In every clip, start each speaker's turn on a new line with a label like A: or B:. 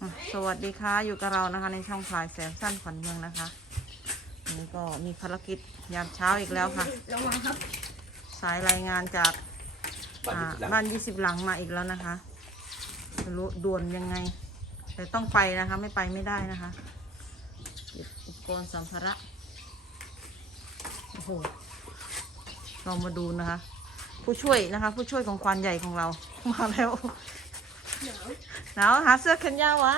A: อะสวัสดีค่ะอยู่กับเรานะคะในช่องพลายแสนสั้นขวัญเมืองนะคะนี่ก็มีภารกิจยามเช้าอีกแล้วค่ะ
B: ระวังครับ
A: สายรายงานจากอ่าบ้านยี่สิบหลังมาอีกแล้วนะคะไม่รู้ด่วนยังไง แต่ต้องไปนะคะ ไม่ไปไม่ได้นะคะเก็บอุปกรณ์สัมภาระโอ้โหเรามาดูนะคะ ผู้ช่วยนะคะ ผู้ช่วยของควานใหญ่ของเรามาแล้ว
B: เดี๋ยว
A: หนาวหาเสื้อแขนยาววะ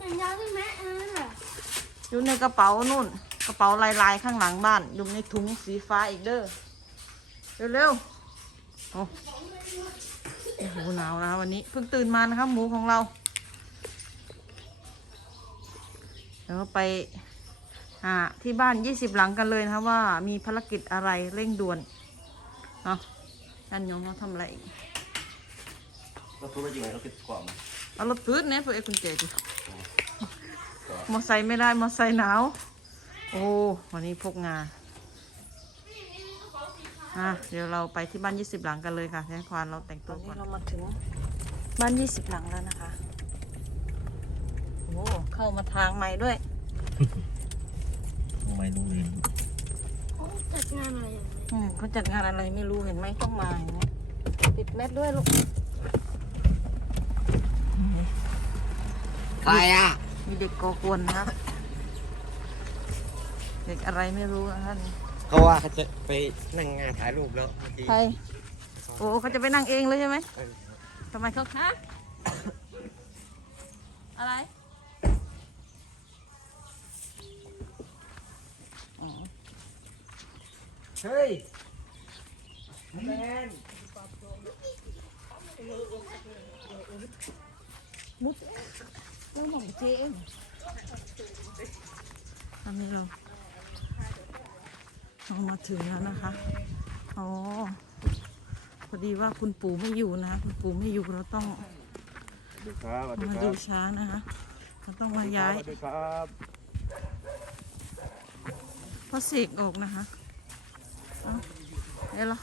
B: แขนยาวใช่ไหมอ่า
A: อยู่ในกระเป๋านู่น กระเป๋าลายลายๆข้างหลังบ้านอยู่ในถุงสีฟ้าอีกเด้อเร็วๆโอ้โอ้โหหนาวนะวันนี้เพิ่งตื่นมานะคะหมูของเราเดี๋ยวไปอ่าที่บ้านยี่สิบหลังกันเลยนะคะว่ามีภารกิจอะไรเร่งด่วนเนาะนั่นยงเขาทำอะไรอีก
C: เราพูดว่าจริงไหมเราคิดกว่ามั้ย
A: เอารถพื้นเนี่ยตัวเองคุณเจดิมอไซค์ไม่ได้ มอไซค์หนาว โอ้ วันนี้พกงาอะเดี๋ยวเราไปที่บ้านยี่สิบหลังกันเลยค่ะแทนควานเราแต่งตัวก่อนเรามาถึงบ้านยี่สิบหลังแล้วนะคะ โอ้เข้ามาทางใหม่ด้วย
C: ทำไมโรงเรียน
B: เขาจัดงานอะไรอย่างนี้
A: อืมเขาจัดงานอะไรไม่รู้เห็นไหมต้องมาเห็นไหมติดแมสด้วยลูก
C: ใครอะ
A: มีเด็กก่อกวนนะครับ เด็กอะไรไม่รู้นะท่าน
C: เขาว่าเขาจะไปนั่งงานถ่ายรูปแล้วเมื่อกี้
A: ใครโอ้เขาจะไปนั่งเองเลยใช่ไหม
C: เออ
A: ทำไมเขาคะอะไรอ๋อ
C: เฮ้ยแมน
A: มุด แล้วหมองเจเองตอนนี้เราเรามาถึงแล้วนะคะ อ๋อ พอดีว่าคุณปู่ไม่อยู่นะ คุณปู่ไม่อยู่เราต้อง
C: สวัสดีครับสวัสดี
A: มา
C: ค
A: ดู
C: รับ
A: ช้างนะคะเราต้องมาย้าย
C: สวัสดีครับ
A: พระเสกออกนะคะเอาเดี๋ยวเหรอ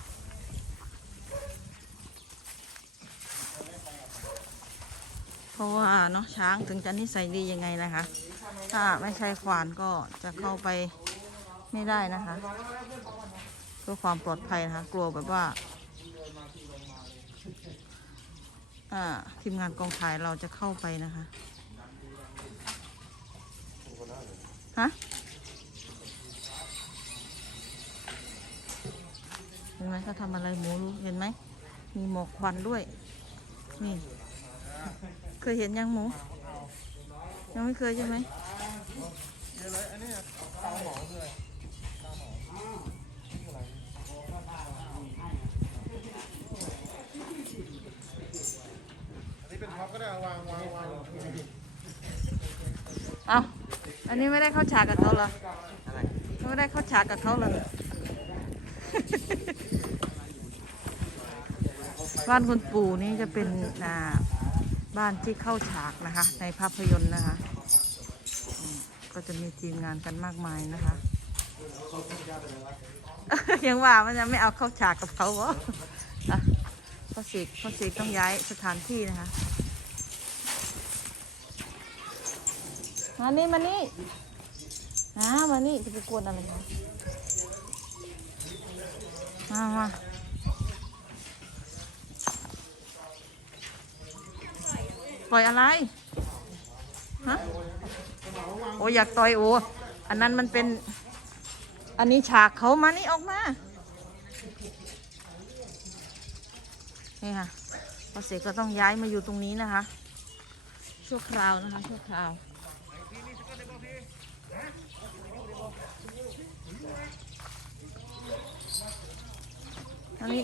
A: เพราะว่าเนาะช้างถึงจะนิสัยดียังไงนะคะ ถ้าไม่ใช่ควานก็จะเข้าไปไม่ได้นะคะเพื่อความปลอดภัยนะคะ กลัวแบบว่าอ่าทีมงานกองถ่ายเราจะเข้าไปนะคะฮะเห็นไหมเขาทำอะไรหมูรู้เห็นไหมมีหมอกควันด้วยนี่ เคยเห็นยังหมู ยังไม่เคยใช่ไหมเอาอันนี้ไม่ได้เข้าฉากกับเขาเหรอ
C: ไม่
A: ได้เข้าฉากกับเขาเลยบ้านคุณปู่นี่จะเป็นอ่า บ้านที่เข้าฉากนะคะ ในภาพยนตร์นะคะ ก็จะมีทีมงานกันมากมายนะคะ ยังว่ามันจะไม่เอาเข้าฉากกับเขาเหรออะพ่อเสกพ่อเสกต้องย้ายสถานที่นะคะมานี่มานี่นะมานี่จะไปกวนอะไรเขามามา ปล่อยอะไรฮะโอ้อยากต่อยโอ้อันนั้นมันเป็น อันนี้ฉากเขามานี่ออกมา นี่ค่ะพอเสร็จก็ต้องย้ายมาอยู่ตรงนี้นะคะ ชั่วคราวนะคะ ชั่วคราวอันนี้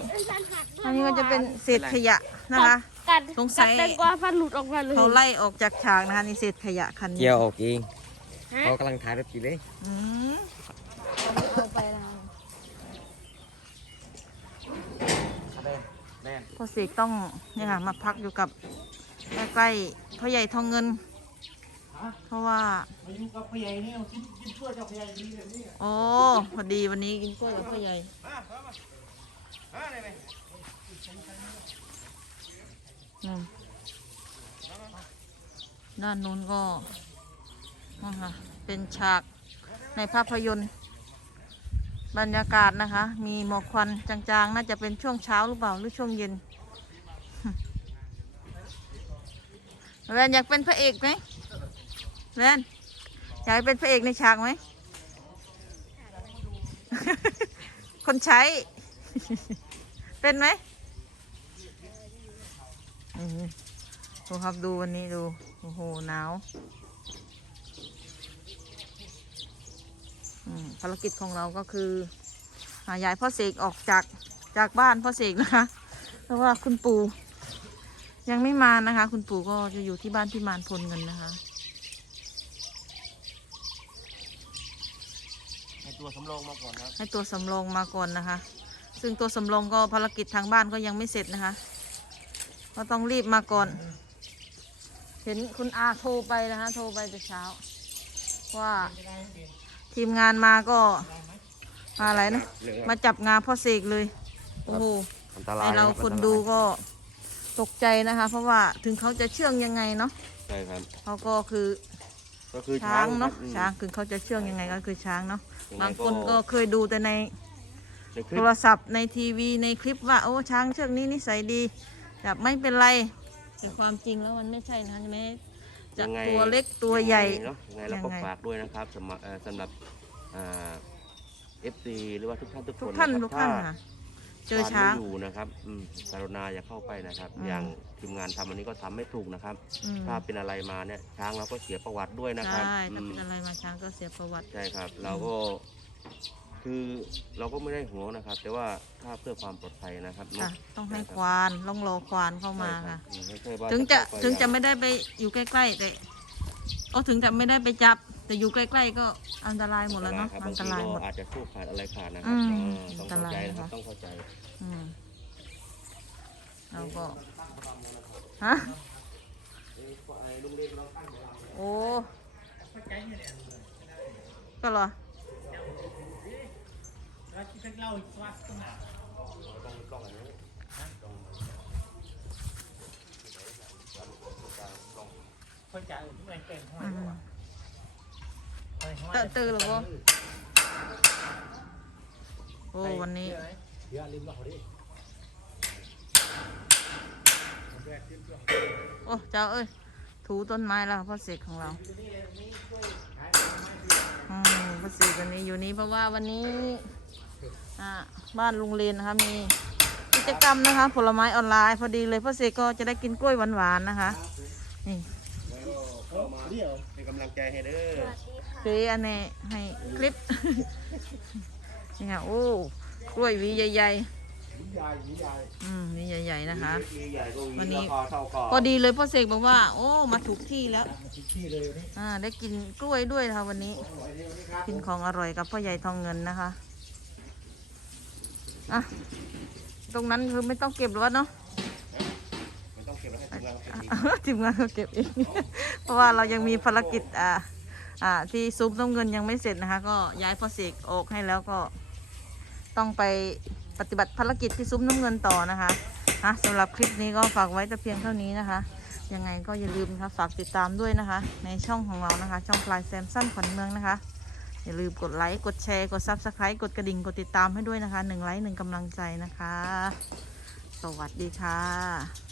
A: อันนี้ก็จะเป็นเศษขยะนะคะ
B: กัด
A: สงสัย
B: กัดแตงกวาฟันหลุดออกมาเลย
A: เขาไล่ออกจากฉากนะคะนี่เศษขยะคันนี้
C: เกี่ยวออกเอง
B: ฮะ
C: เขากำลังถ่ายรูปอยู่เลย
A: อืม
B: เอาไปแล้ว
C: แน่นแน่น
A: พ่อเสกต้องเนี่ยค่ะมาพักอยู่กับใกล้ๆพ่อใหญ่ทองเงิน เพราะว่า
C: มาอยู่กับพ่อใหญ่เนี่ยกินกินช่วยกับพ่อใหญ่ดีแบบนี้
A: โอ้พอดีวันนี้กินกล้วยกับพ่อใหญ่
C: มามามามาเลยไหม
A: นั่นด้านนู้นก็นะคะเป็นฉากในภาพยนตร์ บรรยากาศนะคะ มีหมอกควันจางๆ น่าจะเป็นช่วงเช้าหรือเปล่าหรือช่วงเย็นแวนอยากเป็นพระเอกไหมแวนอยากเป็นพระเอกในฉากไหม คนใช้ เป็นไหมอืม ดูครับดูวันนี้ดู โอ้โหหนาวอืมภารกิจของเราก็คือหาย้ายพ่อเสกออกจากจากบ้านพ่อเสกนะคะ เพราะว่าคุณปู่ยังไม่มานะคะ คุณปู่ก็จะอยู่ที่บ้านที่มานพลเงินนะคะ
C: ให้ตัวสำรองมาก่อนครับ
A: ให้ตัวสำรองมาก่อนนะคะ ซึ่งตัวสำรองก็ภารกิจทางบ้านก็ยังไม่เสร็จนะคะ ก็ต้องรีบมาก่อน เห็นคุณอาโทรไปนะคะ โทรไปแต่เช้า ว่าทีมงานมาก็มาอะไรนะ มาจับงาพ่อเสกเลย โอ้โห
C: อันตรา
A: ไอยเรา
C: รับ
A: คน
C: อัตราย
A: ดูก็ตกใจนะคะ เพราะว่าถึงเขาจะเชื่องยังไงเนาะ
C: ใช่ครับ
A: เขาก็คือ
C: ก็คือ
A: ช้างเนาะ
C: ครับ
A: ช้างถึงเขาจะเชื่องยังไงก็คือช้างเนาะ
C: ยังไง
A: บางคนก็เคยดูแต่ใน
C: ในคลิ
A: โท
C: ป
A: รศัพท์ในทีวีในคลิปว่าโอ้ช้างเชือกนี้นิสัยดี จับไม่เป็นไรแต่ความจริงแล้วมันไม่ใช่นะคะใช่ไหมจะ
C: ยังไง
A: ตัวเล็กตัวใหญ่
C: เนาะยังไงเราก็
A: ยังไง
C: ฝากด้วยนะครับสำหรับเอ่อสำหรับเอฟซีหรือว่าทุกท่านทุกค
A: ทุก
C: น
A: ท่าน
C: นะครับ
A: ทุกท่าน
C: ถ้
A: ค่ะเจอช้าง
C: ควมไม่อยู่นะครับอืมกรุณาอย่าเข้าไปนะครับ
A: อืม
C: อย่างทีมงานทำอันนี้ก็ทำไม่ถูกนะครับ
A: อืม
C: ถ้าเป็นอะไรมาเนี่ยช้างเราก็เสียประวัติด้วยนะครับ
A: ใช่
C: อื
A: ถ้ามเป็นอะไรมาช้างก็เสียประวัติ
C: ใช่ครับ เราก็ คือเราก็ไม่ได้ห่วงนะครับ แต่ว่าถ้าเพื่อความปลอดภัยนะครับเน
A: ค่ะ
C: อะ
A: ต้องให้ควานต้องรอควานเข้ามา
C: ใช่รั
A: ค่ะ
C: บไม่ใช่ว่า
A: ถึงจะ
C: เข้าป
A: ถึงจะ
C: อย่าง
A: ไม่ได้ไปอยู่ใกล้ๆแต่โอ้ถึงจะไม่ได้ไปจับ แต่อยู่ใกล้ๆก็อันตรายหมดแล้วเนาะ
C: ครับ
A: อั
C: บาง
A: นต
C: ที
A: ราย
C: ก็
A: หมด
C: อาจจะสู้ขาดอะไรขาดนะครั
A: อื
C: บ
A: ม
C: เออต้องเข้าใจนะครับ
A: อันตรายนะคะ
C: ต้องเข้าใจ
A: อืมแล้วก็ฮะโอ้ก็เหรอ อืมเตอะตื่นหรอวะโอ้วันนี้โอ้เจ้าเอ้ย ถูต้นไม้แล้วพ่อเสกของเราอืมพ่อเสกวันนี้อยู่นี้เพราะว่าวันนี้ อ่าบ้านลุงเลนนะคะมีกิจกรรมนะคะ ผลไม้ออนไลน์พอดีเลยพ่อเสกก็จะได้กินกล้วยหวานๆนะคะนี่
C: เป็นกำลังใจให้เด้อ
A: เจอันนี้ให้คลิปนี่ค่ะโอ้กล้วยหวีใหญ่ๆอืมหวีใหญ่ๆนะคะ
C: ใหญ่ก็
A: วันนี้
C: ราคาเท่าก่อน
A: พอดีเลยพ่อเสกบอกว่า โอ้มาถูกที่แล้วอ่าได้กินกล้วยด้วยนะคะวันนี้ กินของอร่อยกับพ่อใหญ่ทองเงินนะคะ อะ ตรงนั้นคือไม่ต้องเก็บหรอวะเนาะ
C: มันต้องเก็บไว้ให้ทีมงานเขาเก็บอีก
A: ทีมงานก็เก็บเอง เพราะว่าเรายังมีภารกิจอ่าอ่าที่ซุ้มน้ำเงินยังไม่เสร็จนะคะ ก็ย้ายพ่อเสกออกให้แล้วก็ ต้องไปปฏิบัติภารกิจที่ซุ้มน้ำเงินต่อนะคะอะสำหรับคลิปนี้ก็ฝากไว้แต่เพียงเท่านี้นะคะ ยังไงก็อย่าลืมนะคะฝากติดตามด้วยนะคะ ในช่องของเรานะคะ ช่องปลายแซมสั้นขวัญเมืองนะคะ อย่าลืมกดไลค์กดแชร์กดซับสไครต์กดกระดิ่งกดติดตามให้ด้วยนะคะหนึ่งไลค์หนึ่งกำลังใจนะคะ สวัสดีค่ะ